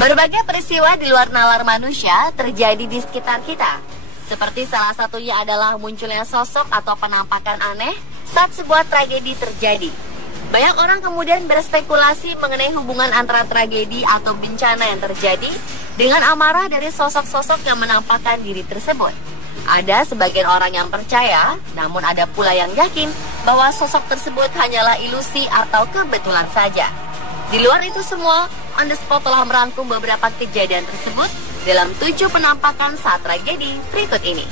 Berbagai peristiwa di luar nalar manusia terjadi di sekitar kita. Seperti salah satunya adalah munculnya sosok atau penampakan aneh saat sebuah tragedi terjadi. Banyak orang kemudian berspekulasi mengenai hubungan antara tragedi atau bencana yang terjadi dengan amarah dari sosok-sosok yang menampakkan diri tersebut. Ada sebagian orang yang percaya, namun ada pula yang yakin bahwa sosok tersebut hanyalah ilusi atau kebetulan saja. Di luar itu semua, On The Spot telah merangkum beberapa kejadian tersebut dalam 7 penampakan saat tragedi berikut ini.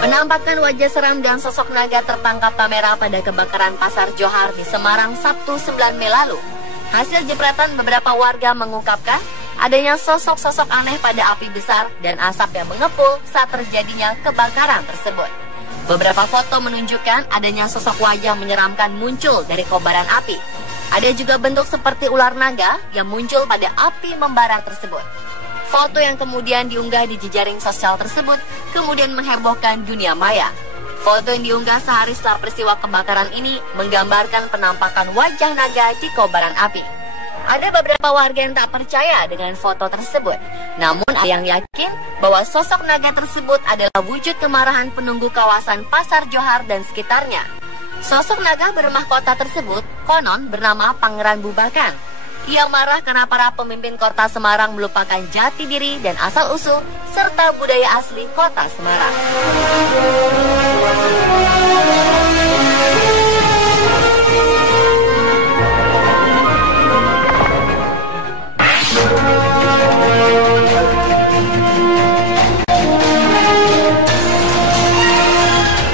Penampakan wajah seram dan sosok naga tertangkap kamera pada kebakaran Pasar Johar di Semarang Sabtu 9 Mei lalu. Hasil jepretan beberapa warga mengungkapkan adanya sosok-sosok aneh pada api besar dan asap yang mengepul saat terjadinya kebakaran tersebut. Beberapa foto menunjukkan adanya sosok wajah menyeramkan muncul dari kobaran api. Ada juga bentuk seperti ular naga yang muncul pada api membara tersebut. Foto yang kemudian diunggah di jejaring sosial tersebut kemudian menghebohkan dunia maya. Foto yang diunggah sehari setelah peristiwa kebakaran ini menggambarkan penampakan wajah naga di kobaran api. Ada beberapa warga yang tak percaya dengan foto tersebut. Namun ada yang yakin bahwa sosok naga tersebut adalah wujud kemarahan penunggu kawasan Pasar Johar dan sekitarnya. Sosok naga bermahkota tersebut konon bernama Pangeran Bubakan. Ia marah karena para pemimpin kota Semarang melupakan jati diri dan asal-usul serta budaya asli kota Semarang.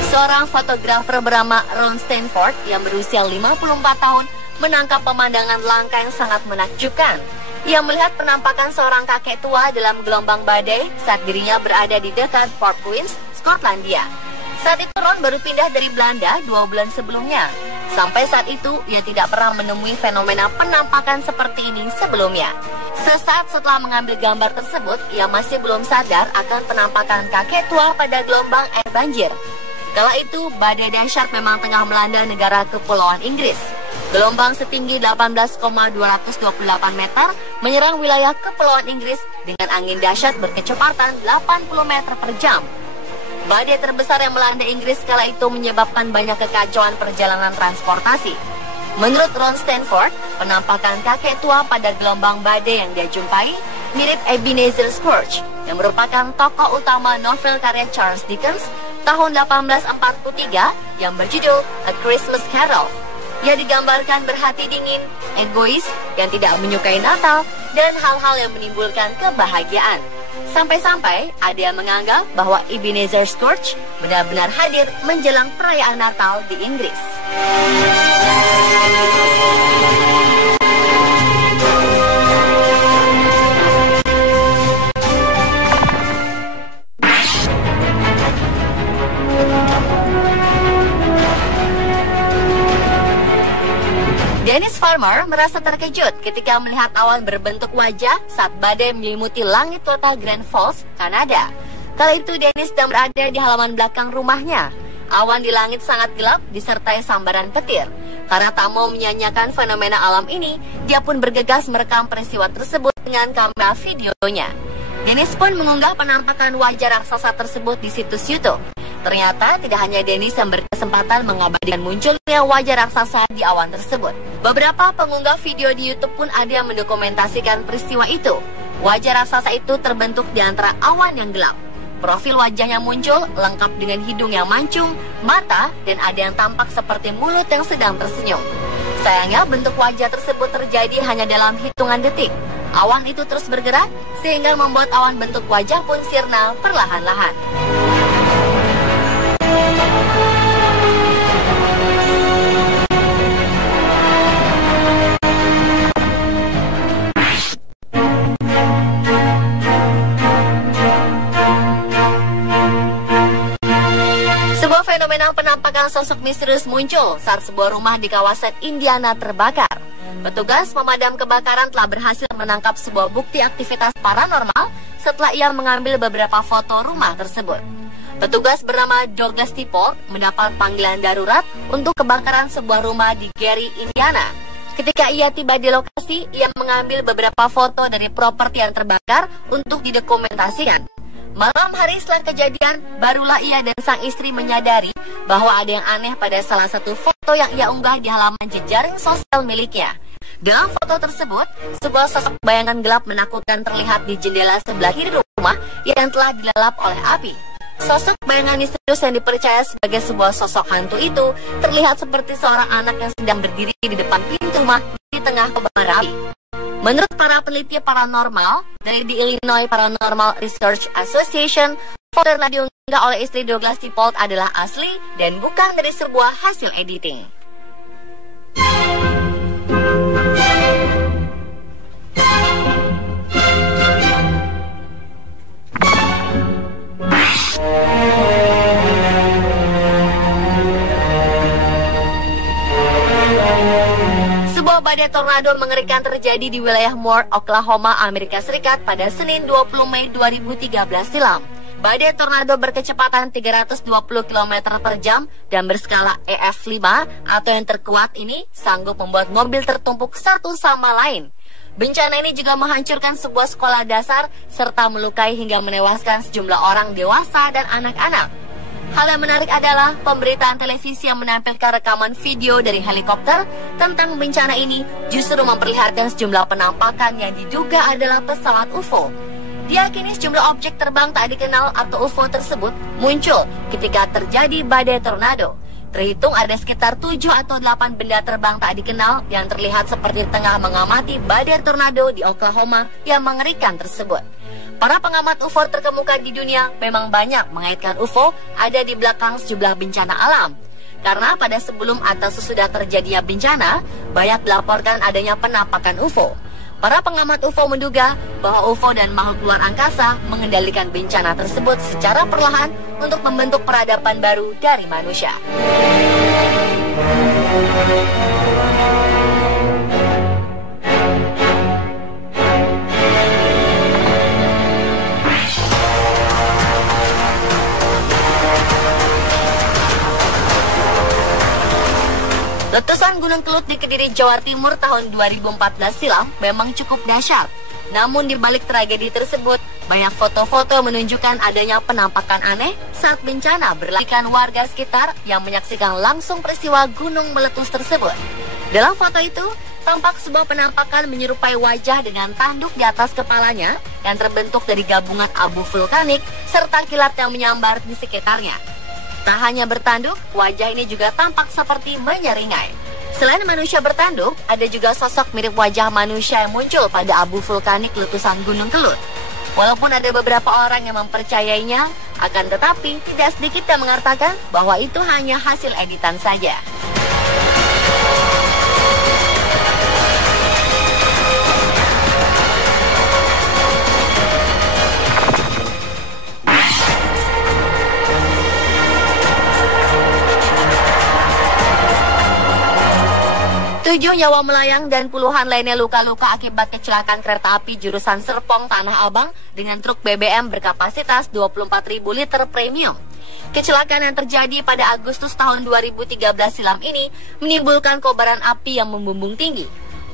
Seorang fotografer bernama Ron Stanford yang berusia 54 tahun menangkap pemandangan langka yang sangat menakjubkan. Ia melihat penampakan seorang kakek tua dalam gelombang badai saat dirinya berada di dekat Port Queens, Skotlandia. Saat itu Ron baru pindah dari Belanda 2 bulan sebelumnya. Sampai saat itu, ia tidak pernah menemui fenomena penampakan seperti ini sebelumnya. Sesaat setelah mengambil gambar tersebut, ia masih belum sadar akan penampakan kakek tua pada gelombang air banjir. Kala itu, badai dahsyat memang tengah melanda negara Kepulauan Inggris. Gelombang setinggi 18,228 meter menyerang wilayah Kepulauan Inggris dengan angin dahsyat berkecepatan 80 meter per jam. Badai terbesar yang melanda Inggris kala itu menyebabkan banyak kekacauan perjalanan transportasi. Menurut Ron Stanford, penampakan kakek tua pada gelombang badai yang dia jumpai mirip Ebenezer Scrooge yang merupakan tokoh utama novel karya Charles Dickens tahun 1843 yang berjudul A Christmas Carol. Ia digambarkan berhati dingin, egois, yang tidak menyukai Natal, dan hal-hal yang menimbulkan kebahagiaan. Sampai-sampai ada yang menganggap bahwa Ebenezer Scrooge benar-benar hadir menjelang perayaan Natal di Inggris. Dennis Farmer merasa terkejut ketika melihat awan berbentuk wajah saat badai menyelimuti langit kota Grand Falls, Kanada. Kala itu Dennis sedang berada di halaman belakang rumahnya. Awan di langit sangat gelap disertai sambaran petir. Karena tak mau menyanyiakan fenomena alam ini, dia pun bergegas merekam peristiwa tersebut dengan kamera videonya. Dennis pun mengunggah penampakan wajah raksasa tersebut di situs YouTube. Ternyata tidak hanya Dennis yang berkesempatan mengabadikan munculnya wajah raksasa di awan tersebut. Beberapa pengunggah video di YouTube pun ada yang mendokumentasikan peristiwa itu. Wajah raksasa itu terbentuk di antara awan yang gelap. Profil wajahnya muncul lengkap dengan hidung yang mancung, mata, dan ada yang tampak seperti mulut yang sedang tersenyum. Sayangnya bentuk wajah tersebut terjadi hanya dalam hitungan detik. Awan itu terus bergerak sehingga membuat awan bentuk wajah pun sirna perlahan-lahan. Fenomena penampakan sosok misterius muncul saat sebuah rumah di kawasan Indiana terbakar. Petugas pemadam kebakaran telah berhasil menangkap sebuah bukti aktivitas paranormal setelah ia mengambil beberapa foto rumah tersebut. Petugas bernama Douglas Tipol mendapat panggilan darurat untuk kebakaran sebuah rumah di Gary, Indiana. Ketika ia tiba di lokasi, ia mengambil beberapa foto dari properti yang terbakar untuk didokumentasikan. Malam hari setelah kejadian, barulah ia dan sang istri menyadari bahwa ada yang aneh pada salah satu foto yang ia unggah di halaman jejaring sosial miliknya. Dalam foto tersebut, sebuah sosok bayangan gelap menakutkan terlihat di jendela sebelah kiri rumah yang telah dilalap oleh api. Sosok bayangan misterius yang dipercaya sebagai sebuah sosok hantu itu terlihat seperti seorang anak yang sedang berdiri di depan pintu rumah di tengah kobaran api. Menurut para peneliti paranormal dari di Illinois Paranormal Research Association, foto yang diunggah oleh istri Douglas Tipol adalah asli dan bukan dari sebuah hasil editing. Sebuah badai tornado mengerikan terjadi di wilayah Moore, Oklahoma, Amerika Serikat pada Senin 20 Mei 2013 silam. Badai tornado berkecepatan 320 km per jam dan berskala EF5 atau yang terkuat ini sanggup membuat mobil tertumpuk satu sama lain. Bencana ini juga menghancurkan sebuah sekolah dasar serta melukai hingga menewaskan sejumlah orang dewasa dan anak-anak. Hal yang menarik adalah pemberitaan televisi yang menampilkan rekaman video dari helikopter tentang bencana ini justru memperlihatkan sejumlah penampakan yang diduga adalah pesawat UFO. Diyakini sejumlah objek terbang tak dikenal atau UFO tersebut muncul ketika terjadi badai tornado. Terhitung ada sekitar 7 atau 8 benda terbang tak dikenal yang terlihat seperti tengah mengamati badai tornado di Oklahoma yang mengerikan tersebut. Para pengamat UFO terkemuka di dunia memang banyak mengaitkan UFO ada di belakang sejumlah bencana alam. Karena pada sebelum atau sesudah terjadinya bencana, banyak dilaporkan adanya penampakan UFO. Para pengamat UFO menduga bahwa UFO dan makhluk luar angkasa mengendalikan bencana tersebut secara perlahan untuk membentuk peradaban baru dari manusia. Letusan Gunung Kelut di Kediri, Jawa Timur tahun 2014 silam memang cukup dahsyat. Namun di balik tragedi tersebut, banyak foto-foto menunjukkan adanya penampakan aneh saat bencana berlakukan warga sekitar yang menyaksikan langsung peristiwa gunung meletus tersebut. Dalam foto itu, tampak sebuah penampakan menyerupai wajah dengan tanduk di atas kepalanya yang terbentuk dari gabungan abu vulkanik serta kilat yang menyambar di sekitarnya. Tak hanya bertanduk, wajah ini juga tampak seperti menyeringai. Selain manusia bertanduk, ada juga sosok mirip wajah manusia yang muncul pada abu vulkanik letusan Gunung Kelut. Walaupun ada beberapa orang yang mempercayainya, akan tetapi tidak sedikit yang mengatakan bahwa itu hanya hasil editan saja. Tujuh nyawa melayang dan puluhan lainnya luka-luka akibat kecelakaan kereta api jurusan Serpong Tanah Abang dengan truk BBM berkapasitas 24.000 liter premium. Kecelakaan yang terjadi pada Agustus tahun 2013 silam ini menimbulkan kobaran api yang membumbung tinggi.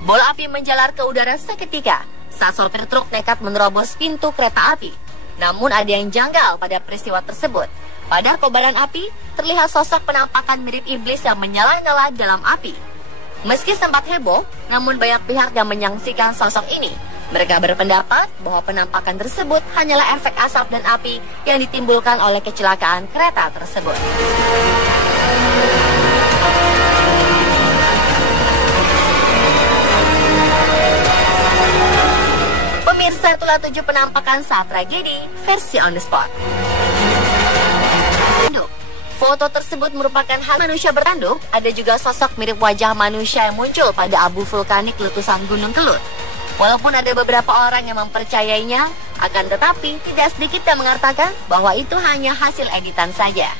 Bola api menjalar ke udara seketika saat sopir truk nekat menerobos pintu kereta api. Namun ada yang janggal pada peristiwa tersebut. Pada kobaran api terlihat sosok penampakan mirip iblis yang menyala-nyala dalam api. Meski sempat heboh, namun banyak pihak yang menyaksikan sosok ini. Mereka berpendapat bahwa penampakan tersebut hanyalah efek asap dan api yang ditimbulkan oleh kecelakaan kereta tersebut. Pemirsa, itulah 7 penampakan saat tragedi versi on the spot. Foto tersebut merupakan hal manusia bertanduk. Ada juga sosok mirip wajah manusia yang muncul pada abu vulkanik letusan Gunung Kelut. Walaupun ada beberapa orang yang mempercayainya, akan tetapi tidak sedikit yang mengatakan bahwa itu hanya hasil editan saja.